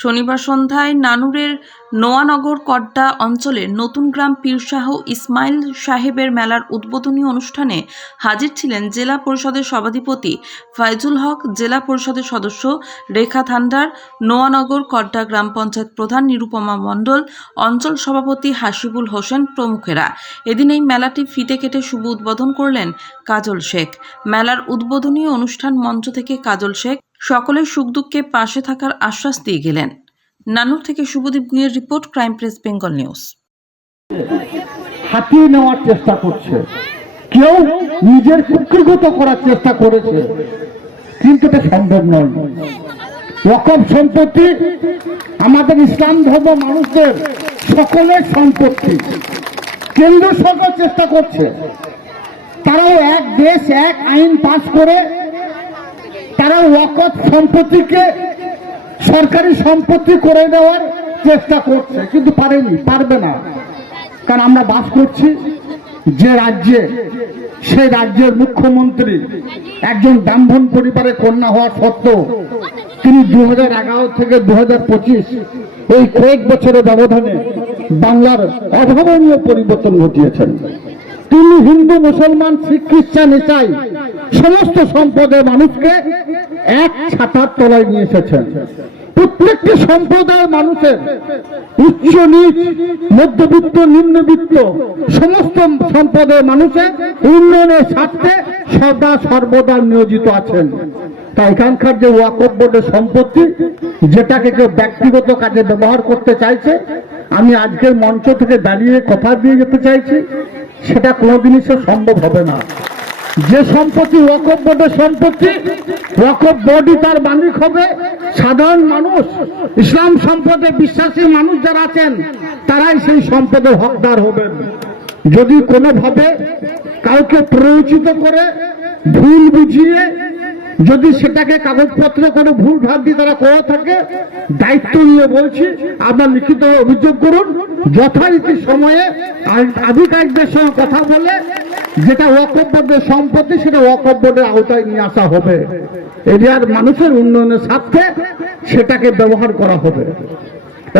শনিবার সন্ধ্যায় নানুরের নোয়ানগর কড্ডা অঞ্চলের নতুন গ্রাম পীরশাহ ইসমাইল সাহেবের মেলার উদ্বোধনী অনুষ্ঠানে হাজির ছিলেন জেলা পরিষদের সভাধিপতি ফাইজুল হক, জেলা পরিষদের সদস্য রেখা থান্ডার, নোয়ানগর কড্ডা গ্রাম পঞ্চায়েত প্রধান নিরুপমা মণ্ডল, অঞ্চল সভাপতি হাসিবুল হোসেন প্রমুখেরা। এদিন এই মেলাটি ফিতে কেটে শুভ উদ্বোধন করলেন কাজল শেখ। মেলার উদ্বোধনী অনুষ্ঠান মঞ্চ থেকে কাজল শেখ সকলের সুখ দুঃখে পাশে থাকার আশ্বাস দিয়ে গেলেন। নানুর থেকে শুভদীপ গুইয়ের report, crime press Bengal news. হাতিয়ে নেওয়ার চেষ্টা করছে, কেউ নিজের কুক্ষিগত করার চেষ্টা করেছে, কিন্তু এটা সম্ভব নয়। ওয়াকফ সম্পত্তি আমাদের ইসলাম ধর্ম মানুষদের সকলের সম্পত্তি। কেন্দ্র সরকার চেষ্টা করছে, তারাও এক দেশ এক আইন পাস করে তারা ওয়াকফ সম্পত্তিকে সরকারি সম্পত্তি করে দেওয়ার চেষ্টা করছে, কিন্তু পারবে না। কারণ আমরা বাস করছি যে রাজ্যে, সেই রাজ্যের মুখ্যমন্ত্রী একজন ব্রাহ্মণ পরিবারের কন্যা হওয়া সত্ত্বেও তিনি 2011 থেকে 2025 এই কয়েক বছরের ব্যবধানে বাংলার অভাবনীয় পরিবর্তন ঘটিয়েছেন। তিনি হিন্দু, মুসলমান, শিখ, খ্রিস্টান, ইসাই সমস্ত সম্প্রদায়ের মানুষকে এক ছাতার তলায় নিয়ে এসেছেন। প্রত্যেকটি সম্প্রদায়ের মানুষের উচ্চ নিচ, মধ্যবিত্ত, নিম্নবিত্ত সমস্ত সম্প্রদায়ের মানুষের উন্নয়নের স্বার্থে সর্বদা নিয়োজিত আছেন। তাই এখানকার যে ওয়াকফ বোর্ডের সম্পত্তি, যেটাকে কেউ ব্যক্তিগত কাজে ব্যবহার করতে চাইছে, আমি আজকের মঞ্চ থেকে দাঁড়িয়ে কথা দিয়ে যেতে চাইছি, সেটা কোনোদিনই সম্ভব হবে না। যে সম্পত্তি ওয়াকফ বোর্ডের সম্পত্তি, ওয়াকফ বোর্ডই তার মালিক হবে। সাধারণ মানুষ, ইসলাম সম্পদে বিশ্বাসী মানুষ যারা আছেন, তারাই সেই সম্পদের হকদার হবেন। যদি কোনোভাবে কাউকে প্ররোচিত করে, ভুল বুঝিয়ে যদি সেটাকে কাগজপত্র করে ভুল ভ্রান্তি তারা করে থাকে, দায়িত্ব নিয়ে বলছি, আপনার লিখিত অভিযোগ করুন। যথারীতি সময়ে আধিকারিকদের সঙ্গে কথা বলে যেটা ওয়াকফ বোর্ডের সম্পত্তি, সেটা ওয়াকফ বোর্ডের আওতায় নিয়ে আসা হবে। এরিয়ার মানুষের উন্নয়নের স্বার্থে সেটাকে ব্যবহার করা হবে।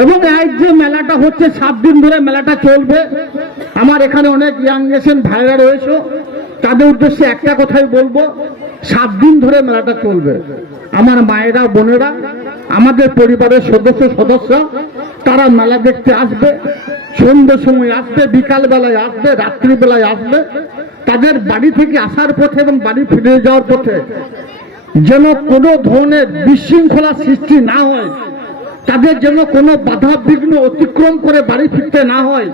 এবং এই যে মেলাটা হচ্ছে, 7 দিন ধরে মেলাটা চলবে। আমার এখানে অনেক ইয়াং জেনারেশন ভাইরা রয়েছে, তাদের উদ্দেশ্যে একটা কথাই বলবো, 7 দিন ধরে মেলাটা চলবে। আমার মায়েরা, বোনেরা, আমাদের পরিবারের সদস্য তারা মেলা দেখতে আসবে। সন্ধ্যের সময় আসবে, বিকাল বেলায় আসবে, রাত্রিবেলায় আসবে। তাদের বাড়ি থেকে আসার পথে এবং বাড়ি ফিরে যাওয়ার পথে যেন কোনো ধরনের বিশৃঙ্খলা সৃষ্টি না হয়, তাদের যেন কোনো বাধা বিঘ্ন অতিক্রম করে বাড়ি ফিরতে না হয়,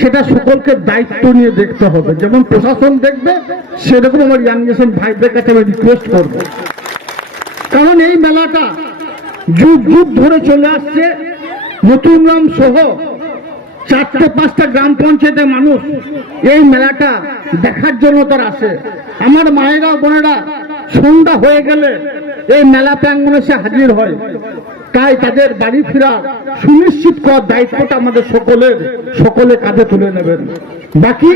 সেটা সকলকে দায়িত্ব নিয়ে দেখতে হবে। যেমন প্রশাসন দেখবে, সেরকম আমার ইয়াং জেনারেশন ভাইদের কাছে আমি রিকোয়েস্ট করবো। কারণ এই মেলাটা যুগ যুগ ধরে চলে আসছে। নতুন গ্রাম সহ 4-5টা গ্রাম পঞ্চায়েতের মানুষ এই মেলাটা দেখার জন্য তারা আসে। আমার মায়েরা, বোনেরা সন্ধ্যা হয়ে গেলে এই মেলা প্রাঙ্গণে সে হাজির হয়। তাই তাদের বাড়ি ফেরা সুনিশ্চিত করার দায়িত্বটা আমাদের সকলে কাঁধে তুলে নেবেন। বাকি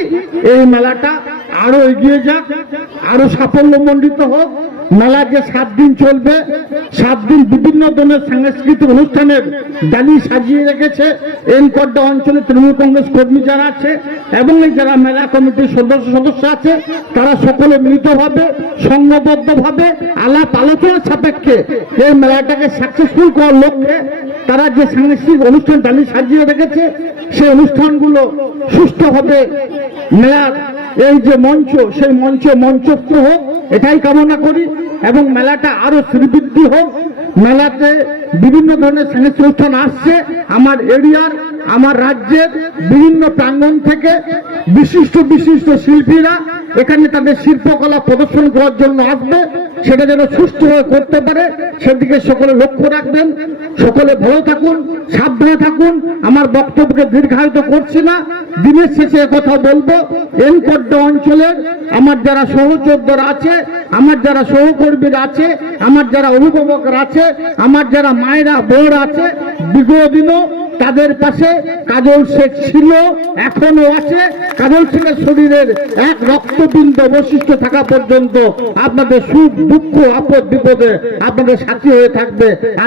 এই মেলাটা আরো এগিয়ে যাক, আরো সাফল্যমণ্ডিত হোক। মেলা যে 7 দিন চলবে, 7 দিন বিভিন্ন ধরনের সাংস্কৃতিক অনুষ্ঠানের ডালি সাজিয়ে রেখেছে কড্ডা অঞ্চলে তৃণমূল কংগ্রেস কর্মী যারা আছে এবং যারা মেলা কমিটির সদস্য আছে, তারা সকলে মিলিতভাবে, সংঘবদ্ধভাবে, আলাপ আলোচনার সাপেক্ষে এই মেলাটাকে সাকসেসফুল করার লক্ষ্যে তারা যে সাংস্কৃতিক অনুষ্ঠান ডালি সাজিয়ে রেখেছে, সেই অনুষ্ঠানগুলো সুষ্ঠুভাবে মেলার এই যে মঞ্চ, সেই মঞ্চস্থ হোক, এটাই কামনা করি। এবং মেলাটা আরো শ্রীবৃদ্ধি হোক। মেলাতে বিভিন্ন ধরনের সাংস্কৃতিক অনুষ্ঠান আসছে। আমার এরিয়ার, আমার রাজ্যের বিভিন্ন প্রাঙ্গণ থেকে বিশিষ্ট শিল্পীরা এখানে তাদের শিল্পকলা প্রদর্শন করার জন্য আসবে। সেটা যেন সুষ্ঠুভাবে করতে পারে, সেদিকে সকলে লক্ষ্য রাখবেন। সকলে ভালো থাকুন, সাবধানে থাকুন। আমার বক্তব্যকে দীর্ঘায়িত করছি না। দিনের শেষে কথা বলবো, কড্ডা অঞ্চলের আমার যারা সহযোদ্ধারা আছে, আমার যারা সহকর্মীরা আছে, আমার যারা অভিভাবকরা আছে, আমার যারা মায়েরা, বোনেরা আছে, বিগত দিনও তাদের পাশে কাজল শেখ ছিল, এখনো আছে। কাজল শেখের শরীরের এক রক্তবিন্দু অবশিষ্ট থাকা পর্যন্ত আপনাদের সুখ, দুঃখ, আপদ বিপদে আপনাদের সাথী হয়ে থাকবে।